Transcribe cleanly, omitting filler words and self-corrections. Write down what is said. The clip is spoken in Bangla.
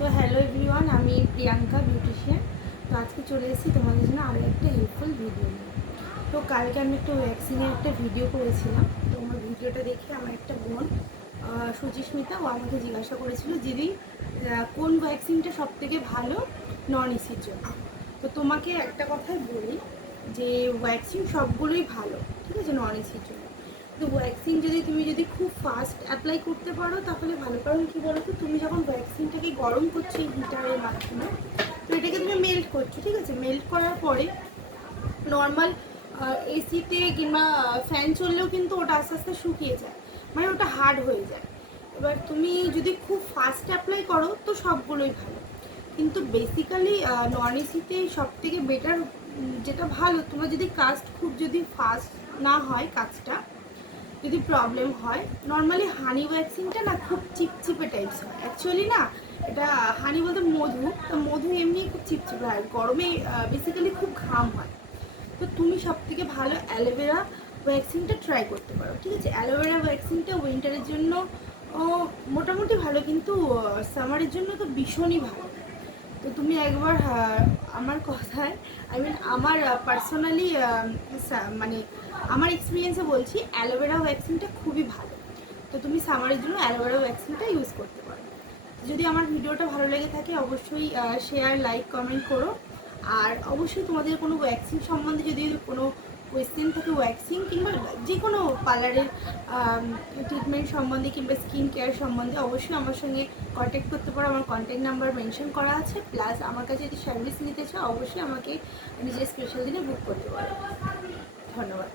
তো হ্যালো এভরিওয়ান, আমি প্রিয়াঙ্কা বিউটিশিয়ান। তো আজকে চলে এসেছি তোমাদের জন্য আরও একটা হেল্পফুল ভিডিও নিয়ে। তো কালকে আমি একটা ওয়্যাক্সিংয়ের একটা ভিডিও করেছিলাম। তো আমার ভিডিওটা দেখে আমার একটা বোন সুচিস্মিতা, ও আমাকে জিজ্ঞাসা করেছিল দিদি কোন ওয়্যাক্সিংটা সবথেকে ভালো নন এসির জন্য। তো তোমাকে একটা কথাই বলি যে ওয়্যাক্সিং সবগুলোই ভালো, ঠিক আছে, নন এসির জন্য। তো ওয়্যাক্সিং তুমি যদি খুব ফাস্ট অ্যাপ্লাই করতে পারো তাহলে ভালো। কারণ কী বলো তো, তুমি যখন ওয়্যাক্সিংটাকে গরম করছো হিটারের মাধ্যমে, তো এটাকে তুমি মেল্ট করছো, ঠিক আছে। মেল্ট করার পরে নর্মাল এসিতে কিংবা ফ্যান চললেও কিন্তু ওটা আস্তে আস্তে শুকিয়ে যায়, মানে ওটা হার্ড হয়ে যায়। এবার তুমি যদি খুব ফাস্ট অ্যাপ্লাই করো তো সবগুলোই ভালো, কিন্তু বেসিক্যালি নন এসিতে সব থেকে বেটার যেটা ভালো, তোমার যদি কাস্ট খুব যদি ফাস্ট না হয়, কাজটা যদি প্রবলেম হয়, নর্মালি হানি ওয়্যাক্সিংটা না খুব চিপচিপে টাইপস হয় অ্যাকচুয়ালি। না, এটা হানি বলতে মধু, তো মধু এমনি খুব চিপচিপে হয়, গরমে বেসিক্যালি খুব ঘাম হয়। তো তুমি সব থেকে ভালো অ্যালোভেরা ওয়্যাক্সিংটা ট্রাই করতে পারো, ঠিক আছে। অ্যালোভেরা ওয়্যাক্সিংটা উইন্টারের জন্য মোটামুটি ভালো, কিন্তু সামারের জন্য তো ভীষণই ভালো। তো তুমি একবার আমার কথায়, আমার পার্সোনালি মানে আমার এক্সপিরিয়েন্সে বলছি, অ্যালোভেরা ওয়্যাক্সিংটা খুবই ভালো। তো তুমি সামারের জন্য অ্যালোভেরা ওয়্যাক্সিংটা ইউজ করতে পারো। যদি আমার ভিডিওটা ভালো লেগে থাকে অবশ্যই শেয়ার, লাইক, কমেন্ট করো। আর অবশ্যই তোমাদের কোনো ওয়্যাক্সিং সম্বন্ধে যদি কোনো কোয়েশ্চেন থাকে, ওয়্যাক্সিং কিংবা যে কোনো পার্লারের ট্রিটমেন্ট সম্বন্ধে কিংবা স্কিন কেয়ার সম্বন্ধে, অবশ্যই আমার সঙ্গে কন্ট্যাক্ট করতে পারো। আমার কন্ট্যাক্ট নাম্বার মেনশন করা আছে। প্লাস আমার কাছে যদি সার্ভিস নিতে চাও অবশ্যই আমাকে নিজের স্পেশাল দিনে বুক করতে পারো। ধন্যবাদ।